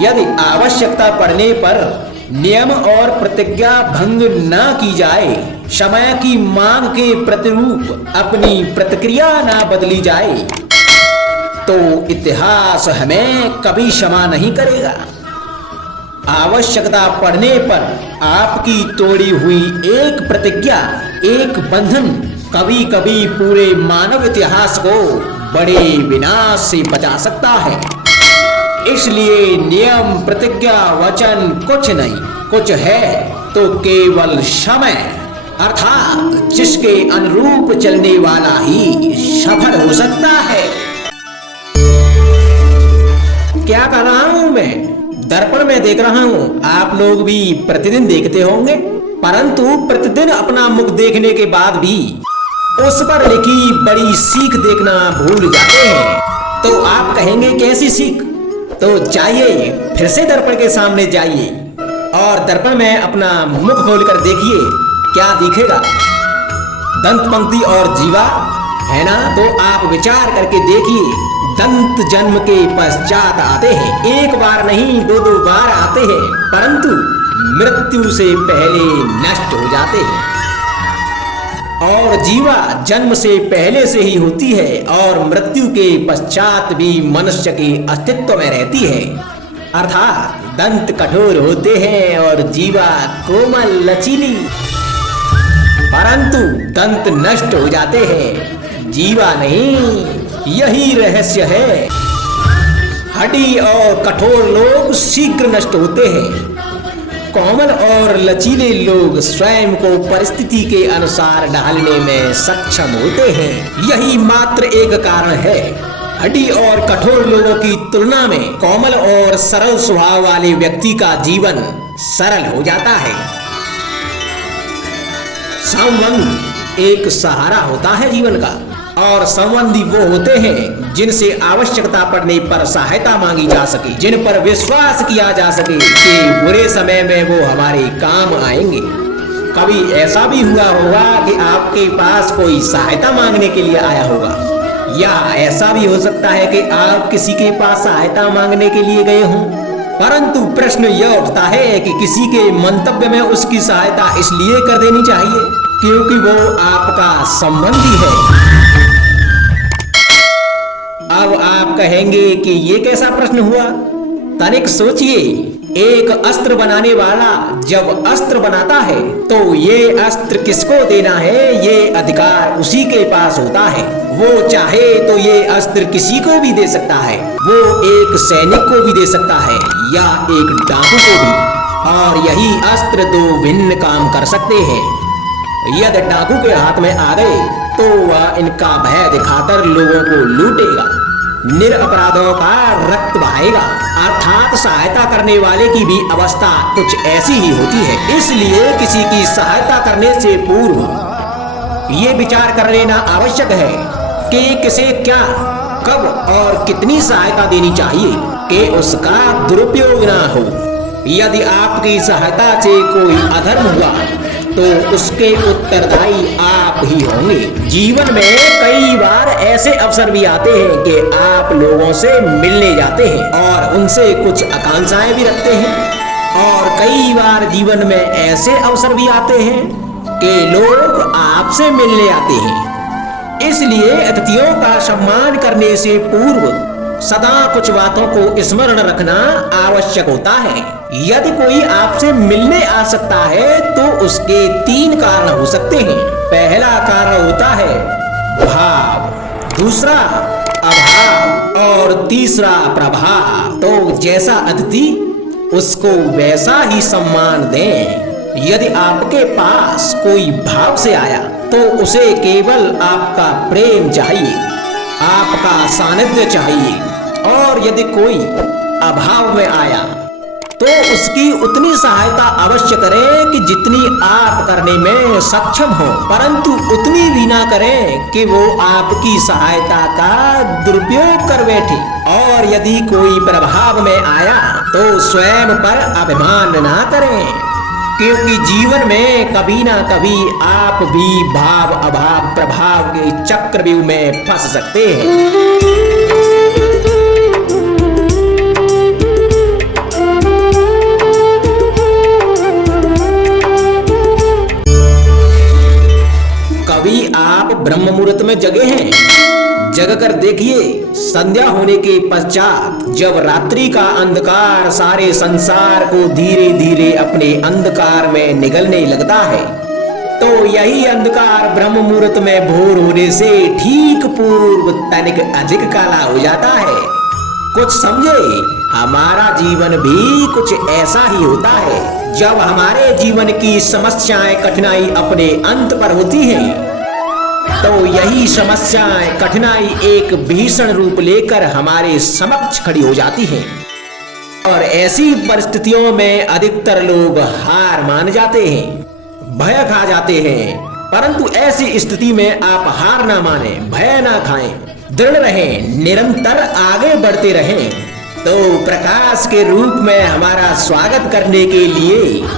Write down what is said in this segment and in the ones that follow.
यदि आवश्यकता पड़ने पर नियम और प्रतिज्ञा भंग न की जाए, समय की मांग के प्रतिरूप अपनी प्रतिक्रिया न बदली जाए, तो इतिहास हमें कभी क्षमा नहीं करेगा। आवश्यकता पड़ने पर आपकी तोड़ी हुई एक प्रतिज्ञा, एक बंधन कभी कभी पूरे मानव इतिहास को बड़े विनाश से बचा सकता है। इसलिए नियम, प्रतिज्ञा, वचन कुछ नहीं, कुछ है तो केवल समय, अर्थात जिसके अनुरूप चलने वाला ही सफल हो सकता है। क्या कर रहा हूं मैं? दर्पण में देख रहा हूं। आप लोग भी प्रतिदिन देखते होंगे, परंतु प्रतिदिन अपना मुख देखने के बाद भी उस पर लिखी बड़ी सीख देखना भूल जाते हैं। तो आप कहेंगे कैसी सीख? तो जाइए फिर से दर्पण के सामने जाइए और दर्पण में अपना मुख खोलकर देखिए, क्या दिखेगा? दंत पंक्ति और जीवा है ना? तो आप विचार करके देखिए, दंत जन्म के पश्चात आते हैं। एक बार नहीं, दो दो बार आते हैं, परंतु मृत्यु से पहले नष्ट हो जाते हैं। और जीवा जन्म से पहले से ही होती है और मृत्यु के पश्चात भी मनुष्य के अस्तित्व में रहती है। अर्थात दंत कठोर होते हैं और जीवा कोमल लचीली, परंतु दंत नष्ट हो जाते हैं, जीवा नहीं। यही रहस्य है। हड्डी और कठोर लोग शीघ्र नष्ट होते हैं, कोमल और लचीले लोग स्वयं को परिस्थिति के अनुसार ढालने में सक्षम होते हैं। यही मात्र एक कारण है। हड्डी और कठोर लोगों की तुलना में कोमल और सरल स्वभाव वाले व्यक्ति का जीवन सरल हो जाता है। संबंध एक सहारा होता है जीवन का, और संबंधी वो होते हैं जिनसे आवश्यकता पड़ने पर सहायता मांगी जा सके, जिन पर विश्वास किया जा सके कि बुरे समय में वो हमारे काम आएंगे। कभी ऐसा भी हुआ होगा कि आपके पास कोई सहायता मांगने के लिए आया होगा, या ऐसा भी हो सकता है कि आप किसी के पास सहायता मांगने के लिए गए हों, परंतु प्रश्न यह उठता है कि किसी के मंतव्य में उसकी सहायता इसलिए कर देनी चाहिए क्योंकि वो आपका संबंधी है। अब आप कहेंगे कि ये कैसा प्रश्न हुआ? तनिक सोचिए, एक अस्त्र बनाने वाला जब अस्त्र बनाता है तो ये अस्त्र किसको देना है, ये अधिकार उसी के पास होता है। वो चाहे तो ये अस्त्र किसी को भी दे सकता है, वो एक सैनिक को भी दे सकता है या एक डाकू को भी, और यही अस्त्र दो भिन्न काम कर सकते हैं। यदि डाकू के हाथ में आ गए तो वह इनका भय दिखाकर लोगों को लूटेगा, निरपराधों का रक्त बहाएगा, अर्थात सहायता करने वाले की भी अवस्था कुछ ऐसी ही होती है। इसलिए किसी की सहायता करने से पूर्व ये विचार कर लेना आवश्यक है कि किसे क्या, कब और कितनी सहायता देनी चाहिए कि उसका दुरुपयोग ना हो। यदि आपकी सहायता से कोई अधर्म हुआ तो उसके उत्तरदायी आप ही होंगे। जीवन में कई बार ऐसे अवसर भी आते हैं कि आप लोगों से मिलने जाते हैं और उनसे कुछ आकांक्षाएं भी रखते हैं, और कई बार जीवन में ऐसे अवसर भी आते हैं कि लोग आपसे मिलने आते हैं। इसलिए अतिथियों का सम्मान करने से पूर्व सदा कुछ बातों को स्मरण रखना आवश्यक होता है। यदि कोई आपसे मिलने आ सकता है तो उसके 3 कारण हो सकते हैं। पहला कारण होता है भाव, दूसरा अभाव और तीसरा प्रभाव। तो जैसा अतिथि उसको वैसा ही सम्मान दें। यदि आपके पास कोई भाव से आया तो उसे केवल आपका प्रेम चाहिए, आपका सानिध्य चाहिए, और यदि कोई अभाव में आया तो उसकी उतनी सहायता अवश्य करें कि जितनी आप करने में सक्षम हो, परंतु उतनी भी ना करें कि वो आपकी सहायता का दुरुपयोग कर बैठे। और यदि कोई प्रभाव में आया तो स्वयं पर अभिमान ना करें, क्योंकि जीवन में कभी ना कभी आप भी भाव अभाव प्रभाव के चक्रव्यूह में फंस सकते हैं। में जगे हैं। जग कर देखिए, संध्या होने के पश्चात जब रात्रि का अंधकार सारे संसार को धीरे धीरे अपने अंधकार में निगलने लगता है, तो यही अंधकार ब्रह्म मुहूर्त में भोर होने से ठीक पूर्व तनिक अधिक काला हो जाता है। कुछ समझे, हमारा जीवन भी कुछ ऐसा ही होता है। जब हमारे जीवन की समस्याएं कठिनाई अपने अंत पर होती हैं, तो यही समस्याएं कठिनाई एक भीषण रूप लेकर हमारे समक्ष खड़ी हो जाती हैं और ऐसी परिस्थितियों में अधिकतर लोग हार मान जाते हैं, भय खा जाते हैं। परंतु ऐसी स्थिति में आप हार ना माने, भय ना खाएं, दृढ़ रहें, निरंतर आगे बढ़ते रहें। तो प्रकाश के रूप में हमारा स्वागत करने के लिए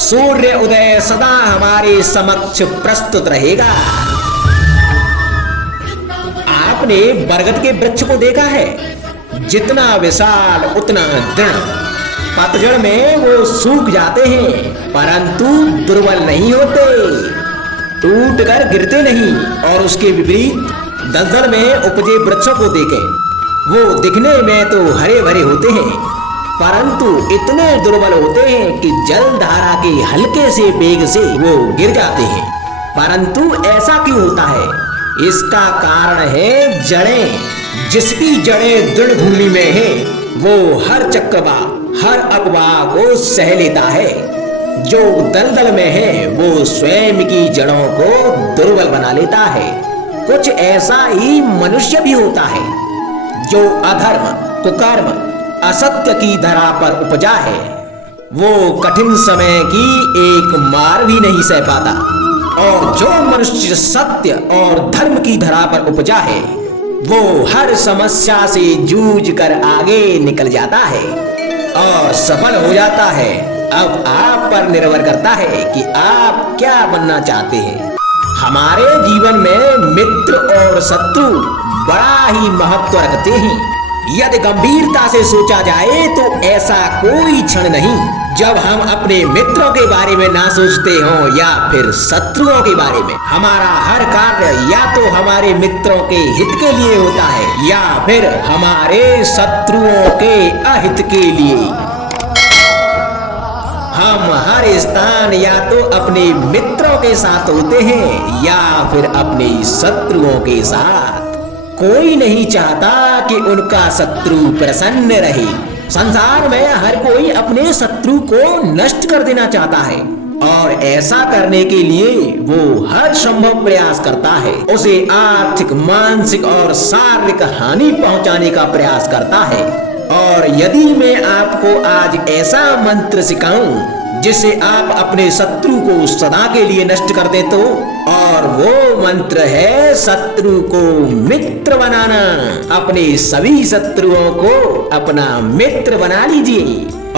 सूर्य उदय सदा हमारे समक्ष प्रस्तुत रहेगा। आपने बरगद के वृक्ष को देखा है, जितना विशाल उतना दृढ़। पतझड़ में वो सूख जाते हैं परंतु दुर्बल नहीं होते, टूट कर गिरते नहीं। और उसके विपरीत दलदल में उपजे वृक्षों को देखें, वो दिखने में तो हरे भरे होते हैं परंतु इतने दुर्बल होते हैं कि जल धारा के हल्के से वेग से वो गिर जाते हैं। परंतु ऐसा क्यों होता है? इसका कारण है जड़ें। जिसकी जड़ें दृढ़ भूमि में है वो हर चक्रवात, हर अफवाह को सह लेता है। जो दलदल में है वो स्वयं की जड़ों को दुर्बल बना लेता है। कुछ ऐसा ही मनुष्य भी होता है जो अधर्म, कुकर्म, असत्य की धरा पर उपजा है। वो कठिन समय की एक मार भी नहीं सह पाता। और जो मनुष्य सत्य और धर्म की धरा पर उपजा है वो हर समस्या से जूझ कर आगे निकल जाता है और सफल हो जाता है। अब आप पर निर्भर करता है कि आप क्या बनना चाहते हैं। हमारे जीवन में मित्र और शत्रु बड़ा ही महत्व रखते हैं। यदि गंभीरता से सोचा जाए तो ऐसा कोई क्षण नहीं जब हम अपने मित्रों के बारे में ना सोचते हों या फिर शत्रुओं के बारे में। हमारा हर कार्य या तो हमारे मित्रों के हित के लिए होता है या फिर हमारे शत्रुओं के अहित के लिए। हम हर स्थान या तो अपने मित्रों के साथ होते हैं या फिर अपने शत्रुओं के साथ। कोई नहीं चाहता कि उनका शत्रु प्रसन्न रहे। संसार में हर कोई अपने शत्रु को नष्ट कर देना चाहता है और ऐसा करने के लिए वो हर संभव प्रयास करता है। उसे आर्थिक, मानसिक और शारीरिक हानि पहुंचाने का प्रयास करता है। और यदि मैं आपको आज ऐसा मंत्र सिखाऊं जिससे आप अपने शत्रु को सदा के लिए नष्ट कर दे तो, और वो मंत्र है शत्रु को मित्र बनाना। अपने सभी शत्रुओं को अपना मित्र बना लीजिए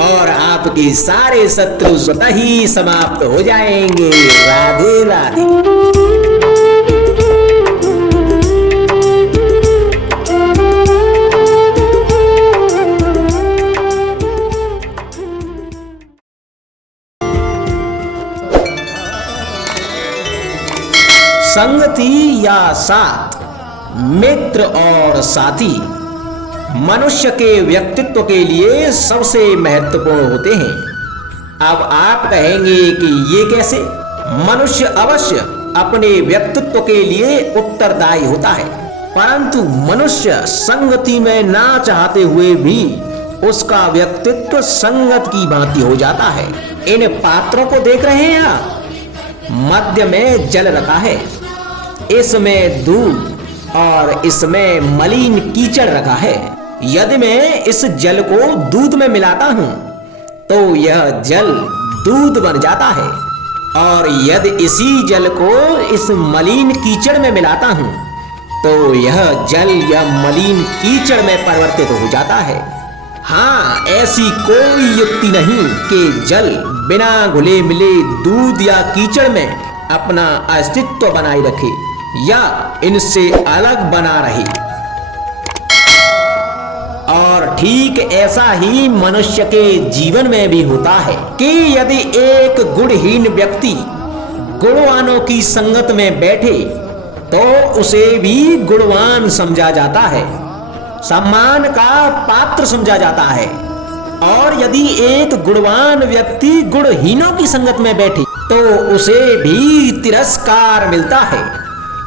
और आपके सारे शत्रु स्वतः ही समाप्त हो जाएंगे। राधे राधे। संगति या साथ, मित्र और साथी मनुष्य के व्यक्तित्व के लिए सबसे महत्वपूर्ण होते हैं। अब आप कहेंगे कि ये कैसे? मनुष्य अवश्य अपने व्यक्तित्व के लिए उत्तरदायी होता है परंतु मनुष्य संगति में ना चाहते हुए भी उसका व्यक्तित्व संगत की भांति हो जाता है। इन पात्रों को देख रहे हैं आप? मध्य में जल रखा है, इसमें दूध और इसमें मलिन कीचड़ रखा है। यदि मैं इस जल को दूध में मिलाता हूं तो यह जल दूध बन जाता है और यदि इसी जल को इस मलिन कीचड़ में मिलाता हूं तो यह जल या मलिन कीचड़ में परिवर्तित हो जाता है। हाँ, ऐसी कोई युक्ति नहीं कि जल बिना घुले मिले दूध या कीचड़ में अपना अस्तित्व बनाए रखे या इनसे अलग बना रहे। और ठीक ऐसा ही मनुष्य के जीवन में भी होता है कि यदि एक गुणहीन व्यक्ति गुणवानों की संगत में बैठे तो उसे भी गुणवान समझा जाता है, सम्मान का पात्र समझा जाता है। और यदि एक गुणवान व्यक्ति गुणहीनों की संगत में बैठे तो उसे भी तिरस्कार मिलता है।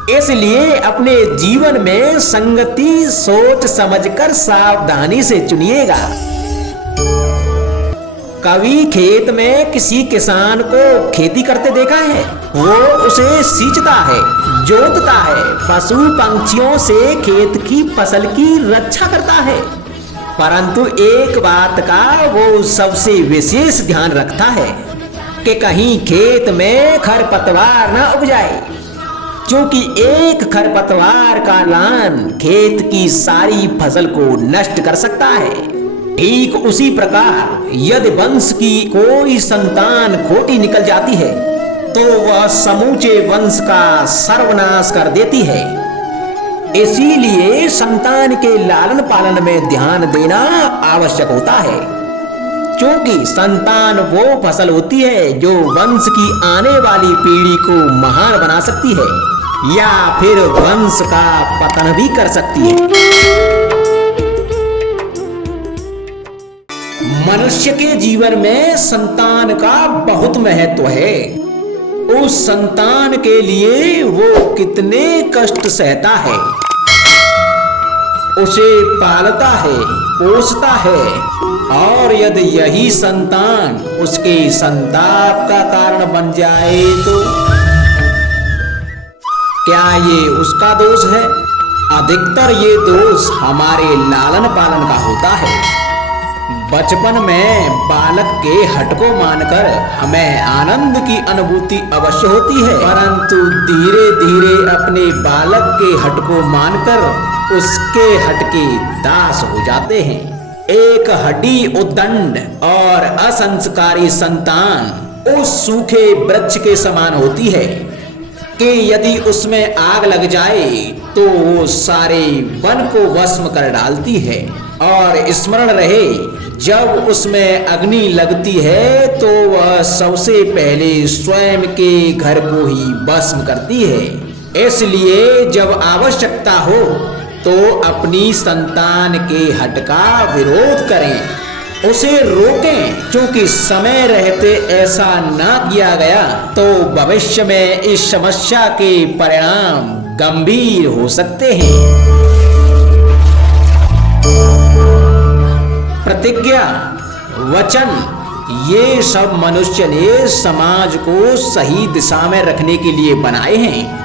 इसलिए अपने जीवन में संगति सोच समझकर सावधानी से चुनिएगा। कभी खेत में किसी किसान को खेती करते देखा है? वो उसे सींचता है, जोतता है, पशु पंछियों से खेत की फसल की रक्षा करता है, परंतु एक बात का वो सबसे विशेष ध्यान रखता है कि कहीं खेत में खरपतवार न उग जाए, क्योंकि एक खरपतवार का लान खेत की सारी फसल को नष्ट कर सकता है। ठीक उसी प्रकार यदि वंश की कोई संतान खोटी निकल जाती है तो वह समूचे वंश का सर्वनाश कर देती है। इसीलिए संतान के लालन पालन में ध्यान देना आवश्यक होता है, क्योंकि संतान वो फसल होती है जो वंश की आने वाली पीढ़ी को महान बना सकती है या फिर वंश का पतन भी कर सकती है। मनुष्य के जीवन में संतान का बहुत महत्व है। उस संतान के लिए वो कितने कष्ट सहता है, उसे पालता है, पोसता है, और यदि यही संतान उसके संताप का कारण बन जाए तो क्या ये उसका दोष है? अधिकतर ये दोष हमारे लालन पालन का होता है। बचपन में बालक के हट को मानकर हमें आनंद की अनुभूति अवश्य होती है, परंतु धीरे धीरे अपने बालक के हट को मानकर उसके हट के दास हो जाते हैं। एक हड्डी उद्दंड और असंस्कारी संतान उस सूखे वृक्ष के समान होती है कि यदि उसमें आग लग जाए तो वो सारे वन को भस्म कर डालती है। और स्मरण रहे, जब उसमें अग्नि लगती है तो वह सबसे पहले स्वयं के घर को ही भस्म करती है। इसलिए जब आवश्यकता हो तो अपनी संतान के हट का विरोध करें, उसे रोकें, क्योंकि समय रहते ऐसा ना किया गया तो भविष्य में इस समस्या के परिणाम गंभीर हो सकते हैं। प्रतिज्ञा, वचन, ये सब मनुष्य ने समाज को सही दिशा में रखने के लिए बनाए हैं।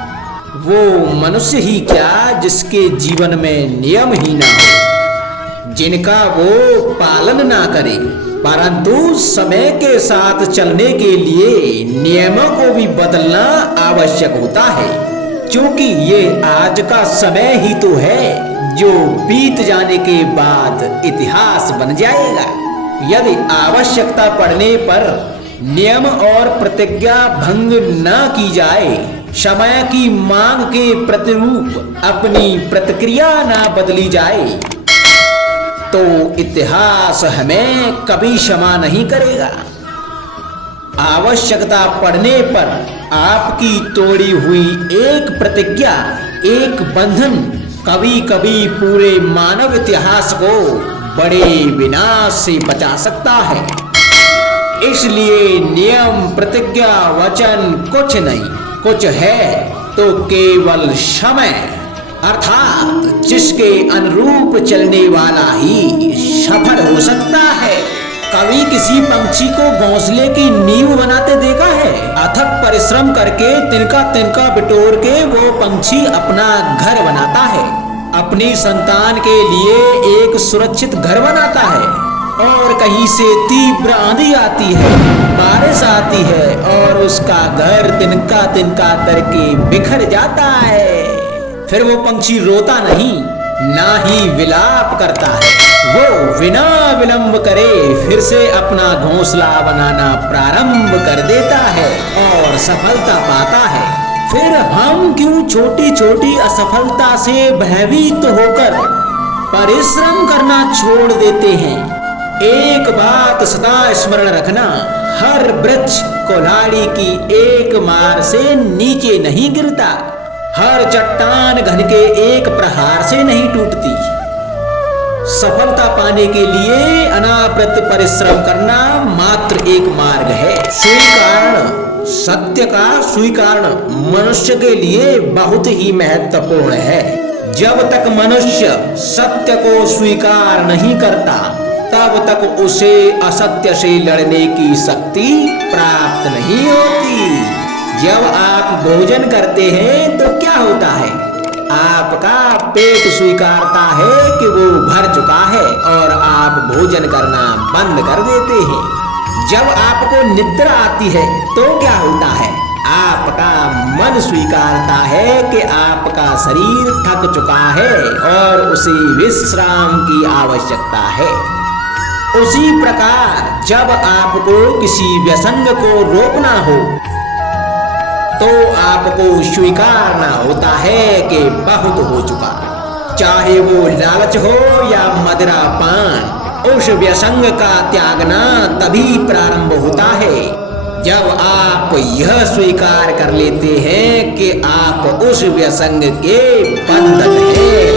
वो मनुष्य ही क्या जिसके जीवन में नियम ही ना हो, जिनका वो पालन ना करे, परंतु समय के साथ चलने के लिए नियमों को भी बदलना आवश्यक होता है, क्योंकि ये आज का समय ही तो है जो बीत जाने के बाद इतिहास बन जाएगा। यदि आवश्यकता पड़ने पर नियम और प्रतिज्ञा भंग न की जाए, समय की मांग के प्रतिरूप अपनी प्रतिक्रिया न बदली जाए, तो इतिहास हमें कभी क्षमा नहीं करेगा। आवश्यकता पड़ने पर आपकी तोड़ी हुई एक प्रतिज्ञा, एक बंधन कभी कभी पूरे मानव इतिहास को बड़े विनाश से बचा सकता है। इसलिए नियम, प्रतिज्ञा, वचन कुछ नहीं, कुछ है तो केवल समय, अर्थात जिसके अनुरूप चलने वाला ही सफल हो सकता है। कभी किसी पंछी को घोंसले की नींव बनाते देखा है? अथक परिश्रम करके तिनका तिनका बिटोर के वो पंछी अपना घर बनाता है, अपनी संतान के लिए एक सुरक्षित घर बनाता है। और कहीं से तीव्र आंधी आती है, बारिश आती है और उसका घर तिनका तिनका करके बिखर जाता है। फिर वो पंछी रोता नहीं, ना ही विलाप करता है, वो बिना विलंब करे फिर से अपना घोंसला बनाना प्रारंभ कर देता है और सफलता पाता है। फिर हम क्यों छोटी छोटी असफलता से भयभीत होकर परिश्रम करना छोड़ देते हैं? एक बात सदा स्मरण रखना, हर वृक्ष कुल्हाड़ी की एक मार से नीचे नहीं गिरता। हर चट्टान घन के एक प्रहार से नहीं टूटती। सफलता पाने के लिए अनावृत परिश्रम करना मात्र एक मार्ग है। स्वीकरण, सत्य का स्वीकरण मनुष्य के लिए बहुत ही महत्वपूर्ण है। जब तक मनुष्य सत्य को स्वीकार नहीं करता, तब तक उसे असत्य से लड़ने की शक्ति प्राप्त नहीं होती। जब आप भोजन करते हैं तो क्या होता है? आपका पेट स्वीकारता है कि वो भर चुका है और आप भोजन करना बंद कर देते हैं। जब आपको निद्रा आती है तो क्या होता है? आपका मन स्वीकारता है कि आपका शरीर थक चुका है और उसे विश्राम की आवश्यकता है। उसी प्रकार जब आपको किसी व्यसन को रोकना हो तो आपको स्वीकारना होता है कि बहुत हो चुका। चाहे वो लालच हो या मदिरा पान, उस व्यसंग का त्यागना तभी प्रारंभ होता है जब आप यह स्वीकार कर लेते हैं कि आप उस व्यसंग के बंधन हैं।